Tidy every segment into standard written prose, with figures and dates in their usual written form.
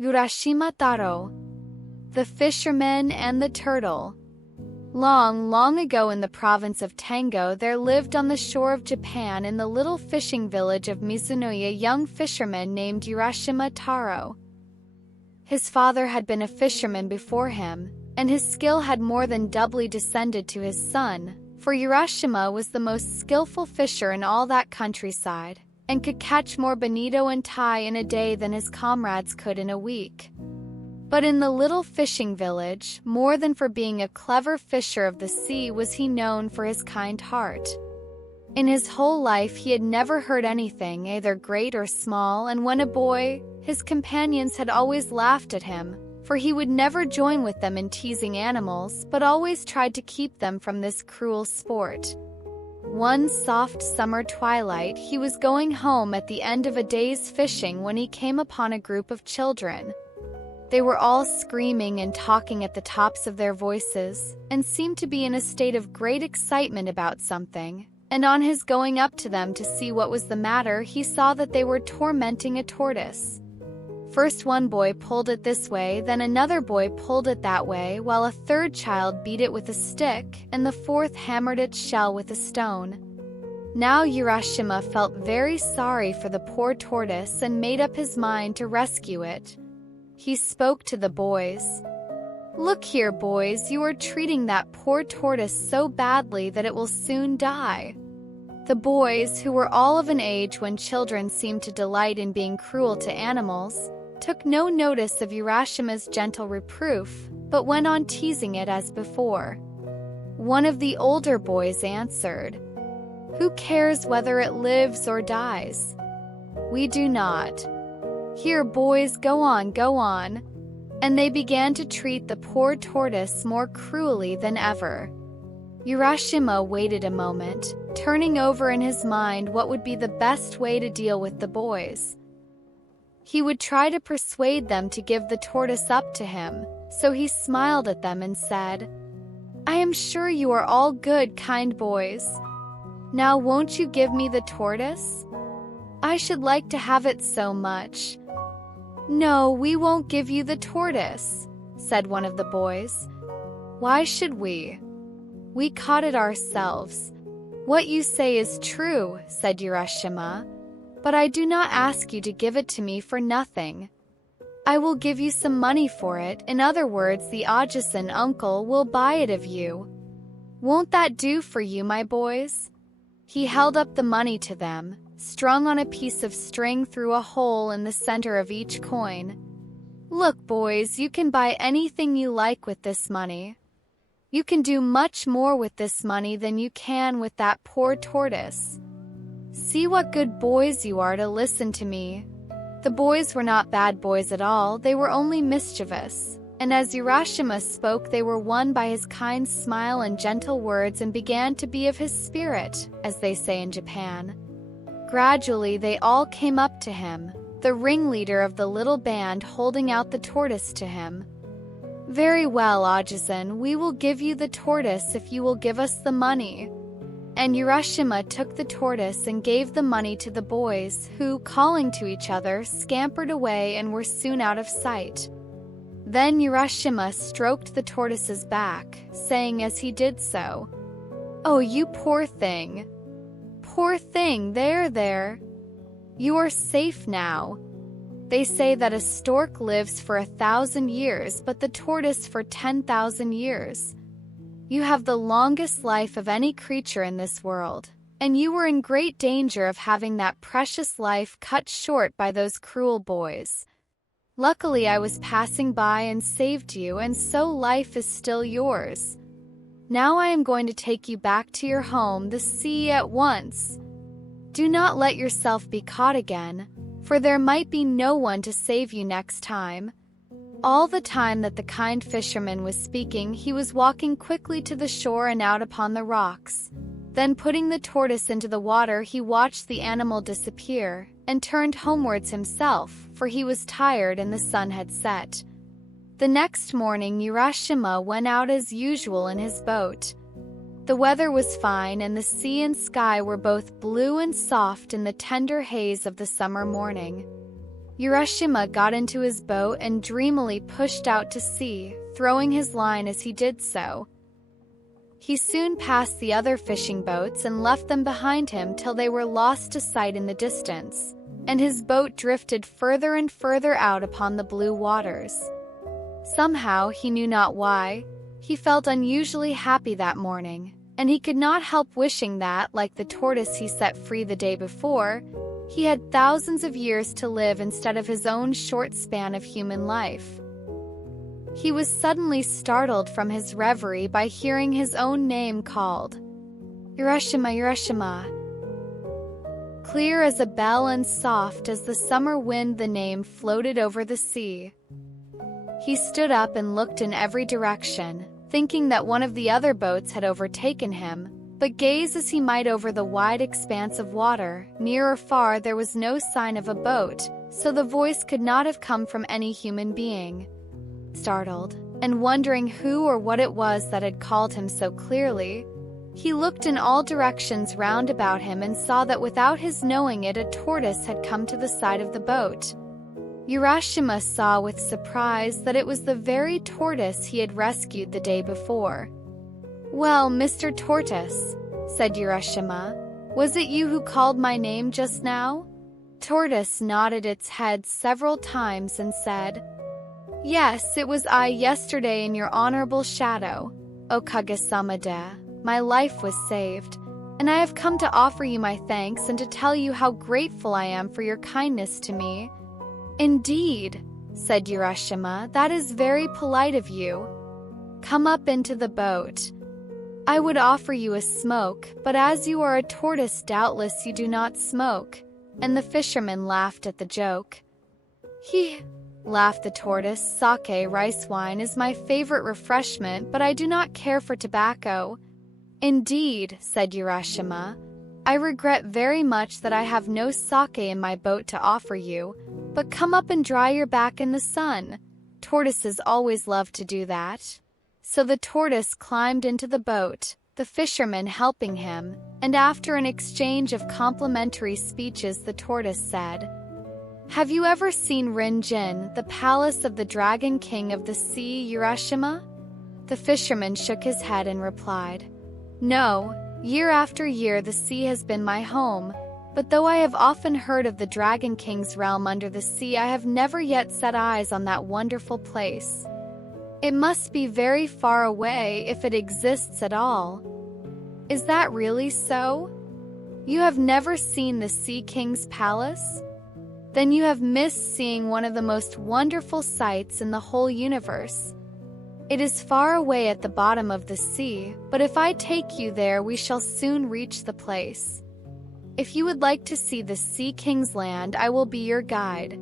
Urashima Taro, the Fisherman and the Turtle. Long, long ago in the province of Tango there lived on the shore of Japan in the little fishing village of Mizunoye a young fisherman named Urashima Taro. His father had been a fisherman before him, and his skill had more than doubly descended to his son, for Urashima was the most skillful fisher in all that countryside, and could catch more bonito and tai in a day than his comrades could in a week. But in the little fishing village, more than for being a clever fisher of the sea was he known for his kind heart. In his whole life he had never heard anything either great or small, and when a boy, his companions had always laughed at him, for he would never join with them in teasing animals but always tried to keep them from this cruel sport. One soft summer twilight he was going home at the end of a day's fishing when he came upon a group of children. They were all screaming and talking at the tops of their voices, and seemed to be in a state of great excitement about something, and on his going up to them to see what was the matter he saw that they were tormenting a tortoise. First one boy pulled it this way, then another boy pulled it that way, while a third child beat it with a stick, and the fourth hammered its shell with a stone. Now Urashima felt very sorry for the poor tortoise and made up his mind to rescue it. He spoke to the boys. "Look here, boys, you are treating that poor tortoise so badly that it will soon die." The boys, who were all of an age when children seem to delight in being cruel to animals, took no notice of Urashima's gentle reproof, but went on teasing it as before. One of the older boys answered, "Who cares whether it lives or dies? We do not. Here, boys, go on, go on." And they began to treat the poor tortoise more cruelly than ever. Urashima waited a moment, turning over in his mind what would be the best way to deal with the boys. He would try to persuade them to give the tortoise up to him, so he smiled at them and said, "I am sure you are all good, kind boys. Now won't you give me the tortoise? I should like to have it so much." "No, we won't give you the tortoise," said one of the boys. "Why should we? We caught it ourselves." "What you say is true," said Urashima, "but I do not ask you to give it to me for nothing. I will give you some money for it. In other words, the Ajisan uncle will buy it of you. Won't that do for you, my boys?" He held up the money to them, strung on a piece of string through a hole in the center of each coin. "Look, boys, you can buy anything you like with this money. You can do much more with this money than you can with that poor tortoise. See what good boys you are to listen to me." The boys were not bad boys at all, they were only mischievous, and as Urashima spoke they were won by his kind smile and gentle words and began to be of his spirit, as they say in Japan. Gradually they all came up to him, the ringleader of the little band holding out the tortoise to him. "Very well, Ajisan, we will give you the tortoise if you will give us the money." And Urashima took the tortoise and gave the money to the boys, who, calling to each other, scampered away and were soon out of sight. Then Urashima stroked the tortoise's back, saying as he did so, "Oh, you poor thing! Poor thing, there. You are safe now. They say that a stork lives for 1,000 years, but the tortoise for 10,000 years. You have the longest life of any creature in this world, and you were in great danger of having that precious life cut short by those cruel boys. Luckily I was passing by and saved you, and so life is still yours. Now I am going to take you back to your home, the sea, at once. Do not let yourself be caught again, for there might be no one to save you next time." All the time that the kind fisherman was speaking, he was walking quickly to the shore and out upon the rocks. Then putting the tortoise into the water, he watched the animal disappear, and turned homewards himself, for he was tired and the sun had set. The next morning Urashima went out as usual in his boat. The weather was fine, and the sea and sky were both blue and soft in the tender haze of the summer morning. Urashima got into his boat and dreamily pushed out to sea, throwing his line as he did so. He soon passed the other fishing boats and left them behind him till they were lost to sight in the distance, and his boat drifted further and further out upon the blue waters. Somehow, he knew not why, he felt unusually happy that morning, and he could not help wishing that, like the tortoise he set free the day before, he had thousands of years to live instead of his own short span of human life. He was suddenly startled from his reverie by hearing his own name called. Urashima, Urashima. Clear as a bell and soft as the summer wind, the name floated over the sea. He stood up and looked in every direction, thinking that one of the other boats had overtaken him, but gaze as he might over the wide expanse of water, near or far there was no sign of a boat, so the voice could not have come from any human being. Startled, and wondering who or what it was that had called him so clearly, he looked in all directions round about him and saw that without his knowing it a tortoise had come to the side of the boat. Urashima saw with surprise that it was the very tortoise he had rescued the day before. "Well, Mr. Tortoise," said Urashima, "was it you who called my name just now?" Tortoise nodded its head several times and said, "Yes, it was I yesterday in your honorable shadow, O Kage-sama-de. My life was saved, and I have come to offer you my thanks and to tell you how grateful I am for your kindness to me." "Indeed," said Urashima, "that is very polite of you. Come up into the boat. I would offer you a smoke, but as you are a tortoise doubtless you do not smoke." And the fisherman laughed at the joke. "He," laughed the tortoise, "sake, rice wine, is my favorite refreshment, but I do not care for tobacco." "Indeed," said Urashima, "I regret very much that I have no sake in my boat to offer you, but come up and dry your back in the sun. Tortoises always love to do that." So the tortoise climbed into the boat, the fisherman helping him, and after an exchange of complimentary speeches the tortoise said, "Have you ever seen Rinjin, the palace of the Dragon King of the Sea, Urashima?" The fisherman shook his head and replied, "No, year after year the sea has been my home, but though I have often heard of the Dragon King's realm under the sea, I have never yet set eyes on that wonderful place. It must be very far away if it exists at all." "Is that really so? You have never seen the Sea King's palace? Then you have missed seeing one of the most wonderful sights in the whole universe. It is far away at the bottom of the sea, but if I take you there we shall soon reach the place. If you would like to see the Sea King's land, I will be your guide.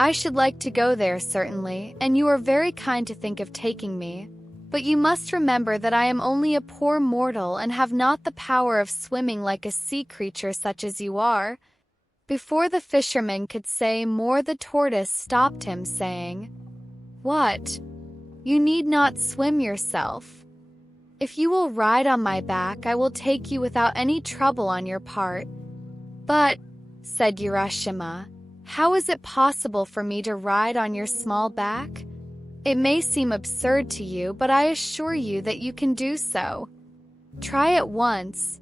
I should like to go there certainly, and you are very kind to think of taking me. But you must remember that I am only a poor mortal and have not the power of swimming like a sea creature such as you are." Before the fisherman could say more, the tortoise stopped him, saying, "What? You need not swim yourself. If you will ride on my back, I will take you without any trouble on your part." "But," said Urashima, "how is it possible for me to ride on your small back? It may seem absurd to you, but I assure you that you can do so. Try it once.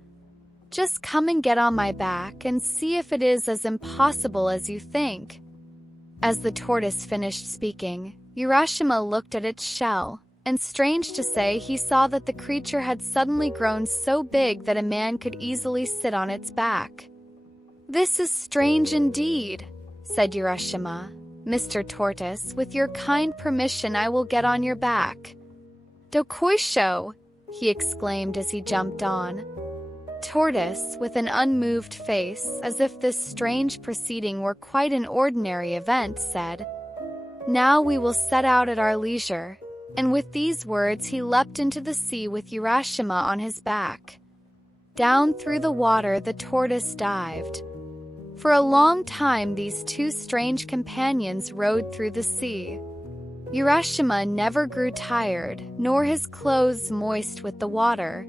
Just come and get on my back and see if it is as impossible as you think." As the tortoise finished speaking, Urashima looked at its shell, and strange to say, he saw that the creature had suddenly grown so big that a man could easily sit on its back. "This is strange indeed," said Urashima. "Mr. Tortoise, with your kind permission I will get on your back." "Dokoisho!" he exclaimed as he jumped on. Tortoise, with an unmoved face, as if this strange proceeding were quite an ordinary event, said, "Now we will set out at our leisure," and with these words he leapt into the sea with Urashima on his back. Down through the water the tortoise dived. For a long time these two strange companions rowed through the sea. Urashima never grew tired, nor his clothes moist with the water.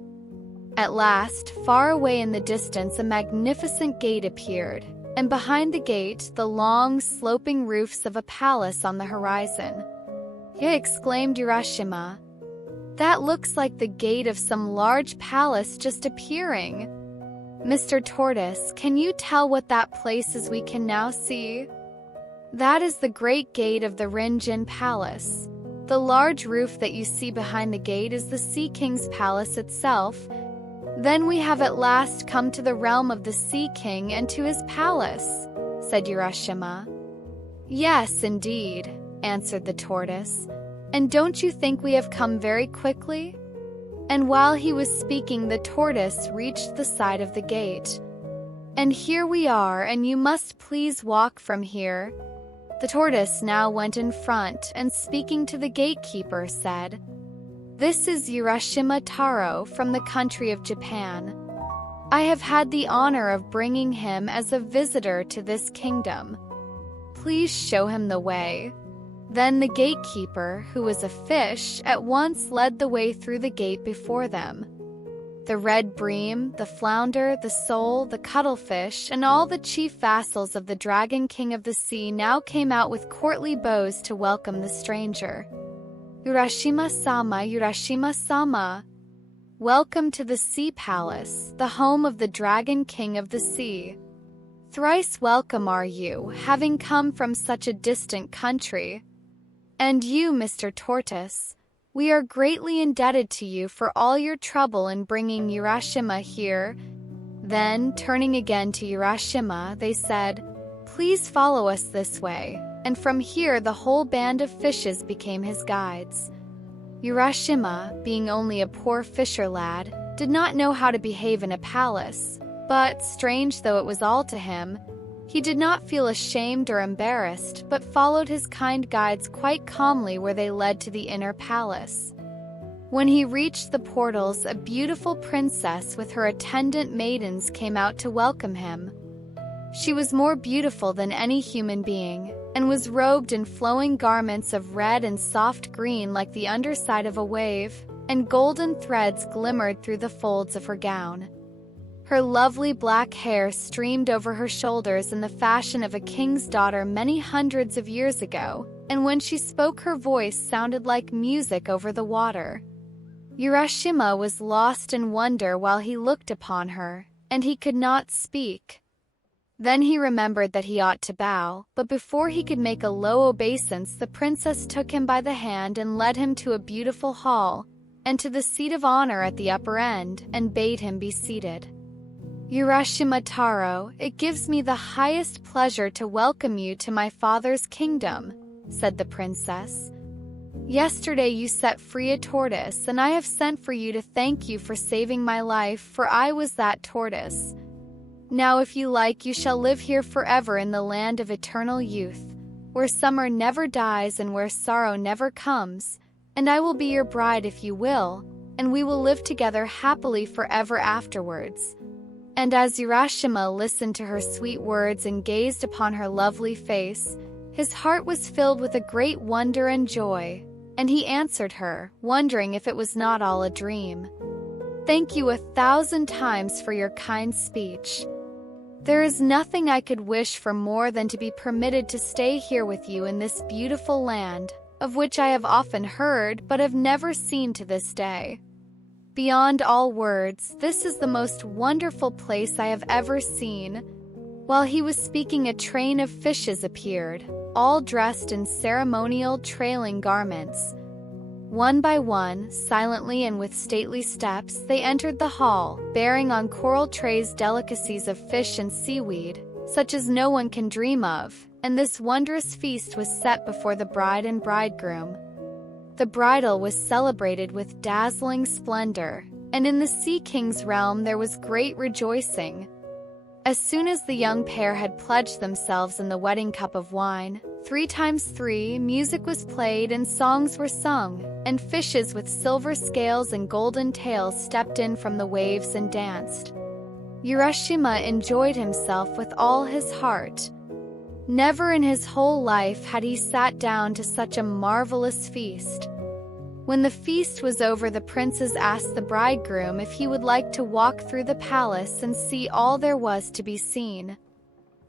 At last, far away in the distance, a magnificent gate appeared, and behind the gate, the long, sloping roofs of a palace on the horizon. "Yeah," exclaimed Urashima. "That looks like the gate of some large palace just appearing." "Mr. Tortoise, can you tell what that place is we can now see?" "That is the great gate of the Rinjin Palace. The large roof that you see behind the gate is the Sea King's palace itself." "Then we have at last come to the realm of the Sea King and to his palace," said Urashima. "Yes, indeed," answered the tortoise. "And don't you think we have come very quickly?" And while he was speaking, the tortoise reached the side of the gate. "And here we are, and you must please walk from here." The tortoise now went in front, and speaking to the gatekeeper said, "This is Urashima Taro from the country of Japan. I have had the honor of bringing him as a visitor to this kingdom. Please show him the way." Then the gatekeeper, who was a fish, at once led the way through the gate before them. The red bream, the flounder, the sole, the cuttlefish, and all the chief vassals of the Dragon King of the Sea now came out with courtly bows to welcome the stranger. "Urashima-sama, Urashima-sama! Welcome to the Sea Palace, the home of the Dragon King of the Sea. Thrice welcome are you, having come from such a distant country. And you, Mr. Tortoise, we are greatly indebted to you for all your trouble in bringing Urashima here." Then, turning again to Urashima, they said, "Please follow us this way." And from here the whole band of fishes became his guides. Urashima, being only a poor fisher lad, did not know how to behave in a palace, but, strange though it was all to him, he did not feel ashamed or embarrassed, but followed his kind guides quite calmly where they led to the inner palace. When he reached the portals, a beautiful princess with her attendant maidens came out to welcome him. She was more beautiful than any human being, and was robed in flowing garments of red and soft green like the underside of a wave, and golden threads glimmered through the folds of her gown. Her lovely black hair streamed over her shoulders in the fashion of a king's daughter many hundreds of years ago, and when she spoke her voice sounded like music over the water. Urashima was lost in wonder while he looked upon her, and he could not speak. Then he remembered that he ought to bow, but before he could make a low obeisance, the princess took him by the hand and led him to a beautiful hall, and to the seat of honor at the upper end, and bade him be seated. "Urashima Taro, it gives me the highest pleasure to welcome you to my father's kingdom," said the princess. "Yesterday you set free a tortoise, and I have sent for you to thank you for saving my life, for I was that tortoise. Now if you like, you shall live here forever in the land of eternal youth, where summer never dies and where sorrow never comes, and I will be your bride if you will, and we will live together happily forever afterwards." And as Urashima listened to her sweet words and gazed upon her lovely face, his heart was filled with a great wonder and joy, and he answered her, wondering if it was not all a dream. "Thank you 1,000 times for your kind speech. There is nothing I could wish for more than to be permitted to stay here with you in this beautiful land, of which I have often heard but have never seen to this day. Beyond all words, this is the most wonderful place I have ever seen." While he was speaking, a train of fishes appeared, all dressed in ceremonial trailing garments. One by one, silently and with stately steps, they entered the hall, bearing on coral trays delicacies of fish and seaweed, such as no one can dream of, and this wondrous feast was set before the bride and bridegroom. The bridal was celebrated with dazzling splendor, and in the Sea King's realm there was great rejoicing. As soon as the young pair had pledged themselves in the wedding cup of wine, 3 times 3, music was played and songs were sung, and fishes with silver scales and golden tails stepped in from the waves and danced. Urashima enjoyed himself with all his heart. Never in his whole life had he sat down to such a marvelous feast. When the feast was over, the princes asked the bridegroom if he would like to walk through the palace and see all there was to be seen.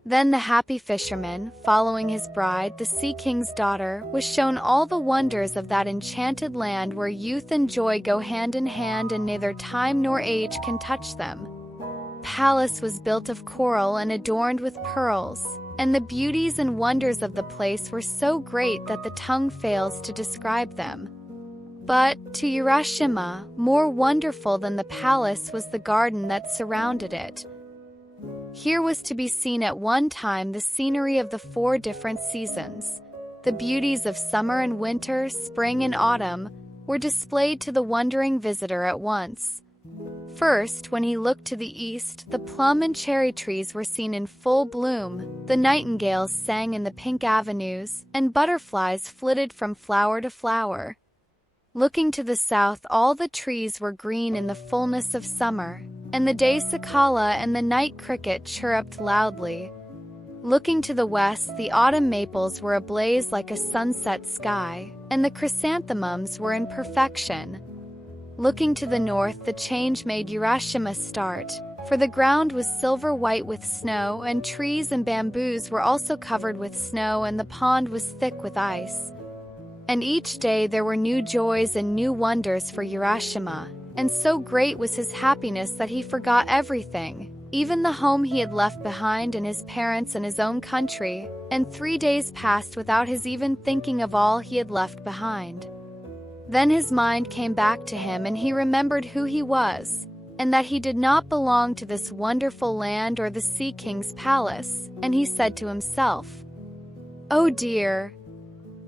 Then the happy fisherman, following his bride, the Sea King's daughter, was shown all the wonders of that enchanted land where youth and joy go hand in hand and neither time nor age can touch them. Palace was built of coral and adorned with pearls, and the beauties and wonders of the place were so great that the tongue fails to describe them. But, to Urashima, more wonderful than the palace was the garden that surrounded it. Here was to be seen at one time the scenery of the 4 different seasons. The beauties of summer and winter, spring and autumn, were displayed to the wondering visitor at once. First, when he looked to the east, the plum and cherry trees were seen in full bloom, the nightingales sang in the pink avenues, and butterflies flitted from flower to flower. Looking to the south, all the trees were green in the fullness of summer, and the day cicala and the night cricket chirruped loudly. Looking to the west, the autumn maples were ablaze like a sunset sky, and the chrysanthemums were in perfection. Looking to the north, the change made Urashima start, for the ground was silver white with snow, and trees and bamboos were also covered with snow, and the pond was thick with ice. And each day there were new joys and new wonders for Urashima, and so great was his happiness that he forgot everything, even the home he had left behind and his parents and his own country, and 3 days passed without his even thinking of all he had left behind. Then his mind came back to him and he remembered who he was, and that he did not belong to this wonderful land or the Sea King's palace, and he said to himself, "Oh dear,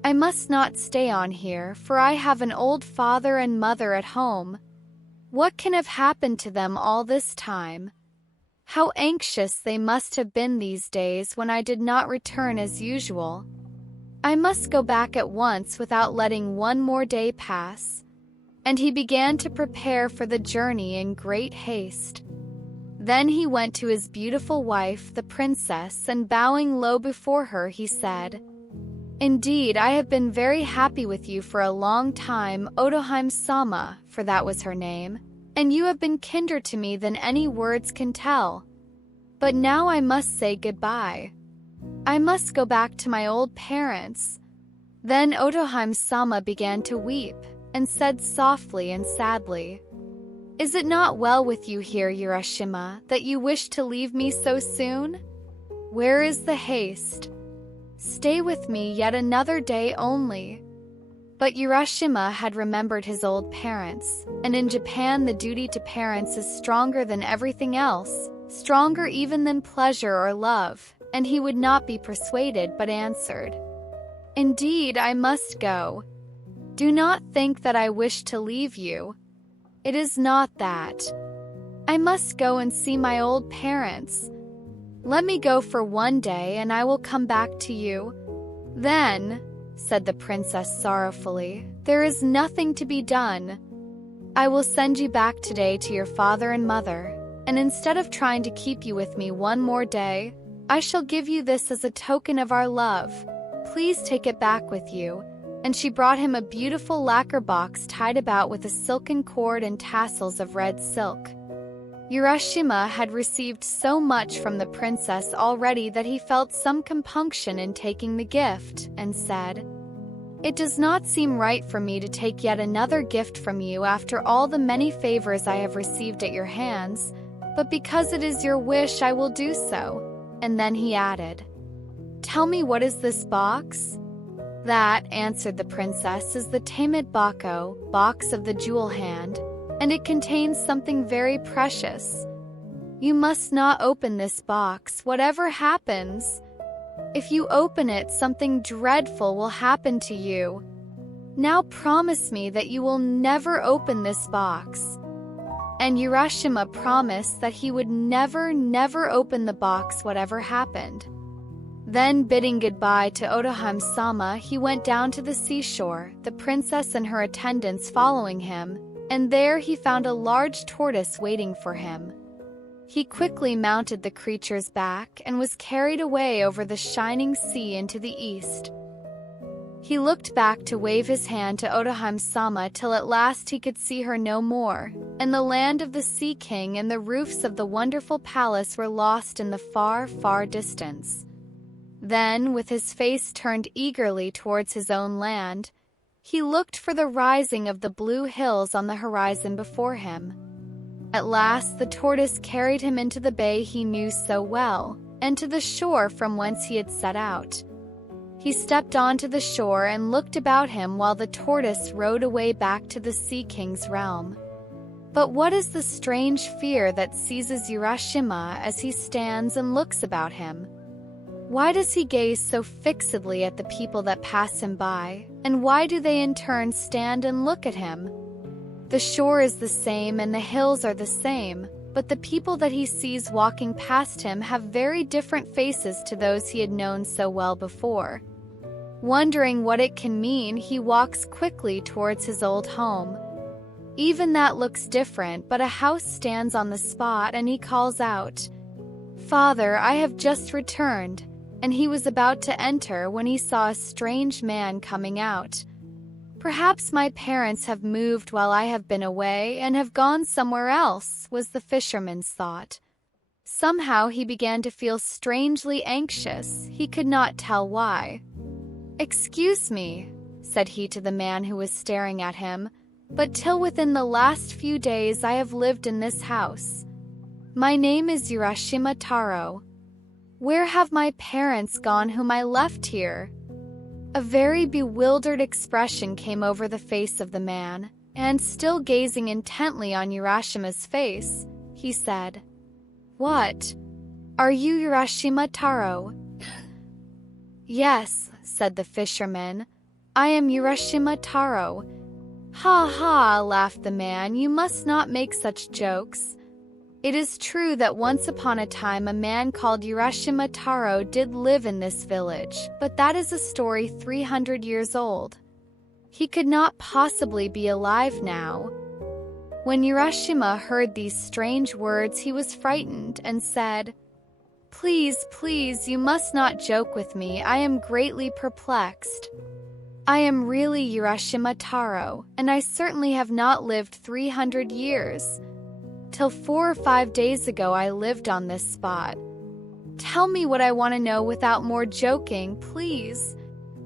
I must not stay on here, for I have an old father and mother at home. What can have happened to them all this time? How anxious they must have been these days when I did not return as usual. I must go back at once without letting one more day pass." And he began to prepare for the journey in great haste. Then he went to his beautiful wife, the princess, and bowing low before her, he said, "Indeed, I have been very happy with you for a long time, Otohime-sama," for that was her name, "and you have been kinder to me than any words can tell. But now I must say goodbye. I must go back to my old parents." Then Otohime-sama began to weep, and said softly and sadly, "Is it not well with you here, Urashima, that you wish to leave me so soon? Where is the haste? Stay with me yet another day only." But Urashima had remembered his old parents, and in Japan the duty to parents is stronger than everything else, stronger even than pleasure or love, and he would not be persuaded but answered, "Indeed, I must go. Do not think that I wish to leave you. It is not that. I must go and see my old parents. Let me go for one day and I will come back to you." "Then," said the princess sorrowfully, "there is nothing to be done. I will send you back today to your father and mother, and instead of trying to keep you with me one more day, I shall give you this as a token of our love. Please take it back with you." And she brought him a beautiful lacquer box tied about with a silken cord and tassels of red silk. Urashima had received so much from the princess already that he felt some compunction in taking the gift, and said, "It does not seem right for me to take yet another gift from you after all the many favors I have received at your hands, but because it is your wish I will do so." And then he added, "Tell me, what is this box?" "That," answered the princess, "is the Tamet Bako, box of the jewel hand, and it contains something very precious. You must not open this box, whatever happens. If you open it, something dreadful will happen to you. Now promise me that you will never open this box." And Urashima promised that he would never open the box whatever happened. Then, bidding goodbye to Otohime-sama, he went down to the seashore, the princess and her attendants following him, and there he found a large tortoise waiting for him. He quickly mounted the creature's back and was carried away over the shining sea into the east. He looked back to wave his hand to Otohime-sama till at last he could see her no more, and the land of the Sea King and the roofs of the wonderful palace were lost in the far, far distance. Then, with his face turned eagerly towards his own land, he looked for the rising of the blue hills on the horizon before him. At last the tortoise carried him into the bay he knew so well, and to the shore from whence he had set out. He stepped onto the shore and looked about him while the tortoise rowed away back to the Sea King's realm. But what is the strange fear that seizes Urashima as he stands and looks about him? Why does he gaze so fixedly at the people that pass him by, and why do they in turn stand and look at him? The shore is the same and the hills are the same, but the people that he sees walking past him have very different faces to those he had known so well before. Wondering what it can mean, he walks quickly towards his old home. Even that looks different, but a house stands on the spot and he calls out, "Father, I have just returned," and he was about to enter when he saw a strange man coming out. "Perhaps my parents have moved while I have been away and have gone somewhere else," was the fisherman's thought. Somehow he began to feel strangely anxious. He could not tell why. "Excuse me," said he to the man who was staring at him, "but till within the last few days I have lived in this house. My name is Urashima Taro. Where have my parents gone whom I left here?" A very bewildered expression came over the face of the man, and still gazing intently on Urashima's face, he said, "What? Are you Urashima Taro?" "Yes," said the fisherman, "I am Urashima Taro." "Ha ha," laughed the man, "you must not make such jokes. It is true that once upon a time a man called Urashima Taro did live in this village, but that is a story 300 years old. He could not possibly be alive now." When Urashima heard these strange words, he was frightened and said, "Please, please, you must not joke with me. I am greatly perplexed. I am really Urashima Taro, and I certainly have not lived 300 years. Till 4 or 5 days ago I lived on this spot. Tell me what I want to know without more joking, please."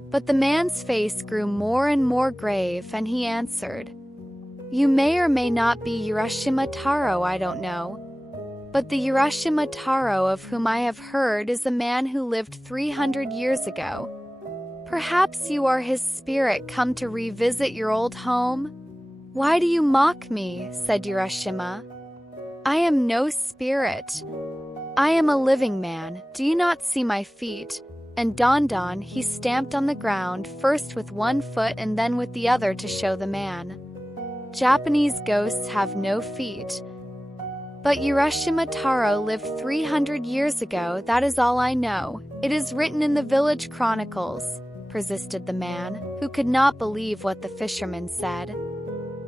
But the man's face grew more and more grave, and he answered, "You may or may not be Urashima Taro, I don't know. But the Urashima Taro of whom I have heard is a man who lived 300 years ago. Perhaps you are his spirit come to revisit your old home?" "Why do you mock me?" said Urashima. "I am no spirit. I am a living man. Do you not see my feet?" And Don, he stamped on the ground, first with one foot and then with the other to show the man. "Japanese ghosts have no feet." "But Urashima Taro lived 300 years ago, that is all I know. It is written in the village chronicles," persisted the man, who could not believe what the fisherman said.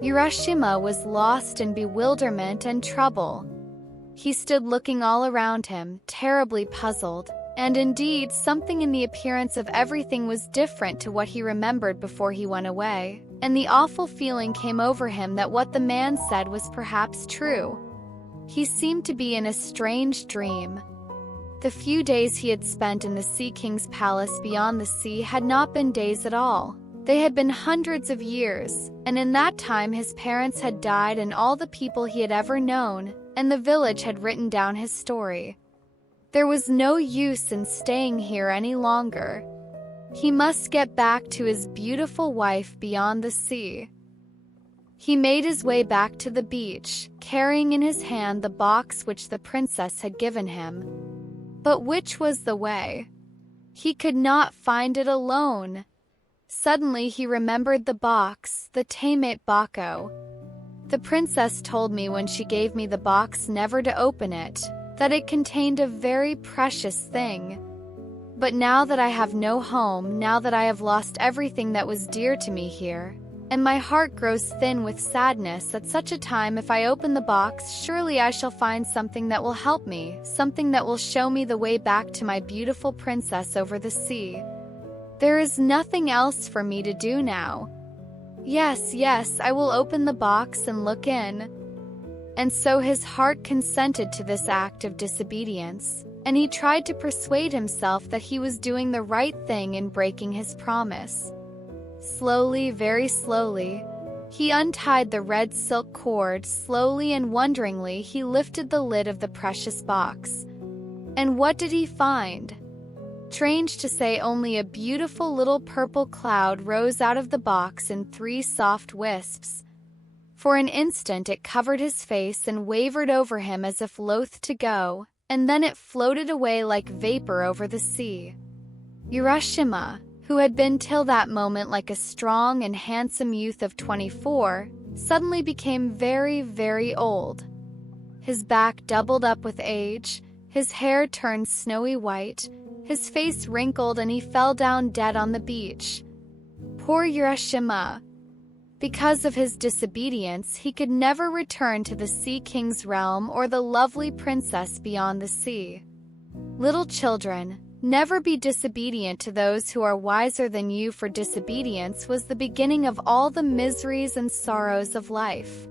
Urashima was lost in bewilderment and trouble. He stood looking all around him, terribly puzzled, and indeed something in the appearance of everything was different to what he remembered before he went away, and the awful feeling came over him that what the man said was perhaps true. He seemed to be in a strange dream. The few days he had spent in the Sea King's palace beyond the sea had not been days at all. They had been hundreds of years, and in that time his parents had died and all the people he had ever known, and the village had written down his story. There was no use in staying here any longer. He must get back to his beautiful wife beyond the sea. He made his way back to the beach, carrying in his hand the box which the princess had given him. But which was the way? He could not find it alone. Suddenly he remembered the box, the Tamate Bako. The princess told me when she gave me the box never to open it, that it contained a very precious thing. But now that I have no home, now that I have lost everything that was dear to me here, and my heart grows thin with sadness, at such a time if I open the box, surely I shall find something that will help me, something that will show me the way back to my beautiful princess over the sea. There is nothing else for me to do now. Yes, I will open the box and look in." and so his heart consented to this act of disobedience, and he tried to persuade himself that he was doing the right thing in breaking his promise. Slowly, very slowly, he untied the red silk cord. Slowly and wonderingly he lifted the lid of the precious box. And what did he find? Strange to say, only a beautiful little purple cloud rose out of the box in 3 soft wisps. For an instant it covered his face and wavered over him as if loath to go, and then it floated away like vapor over the sea. Urashima, who had been till that moment like a strong and handsome youth of 24, suddenly became very, very old. His back doubled up with age, his hair turned snowy white, his face wrinkled, and he fell down dead on the beach. Poor Urashima! Because of his disobedience, he could never return to the Sea King's realm or the lovely princess beyond the sea. Little children, never be disobedient to those who are wiser than you, for disobedience was the beginning of all the miseries and sorrows of life.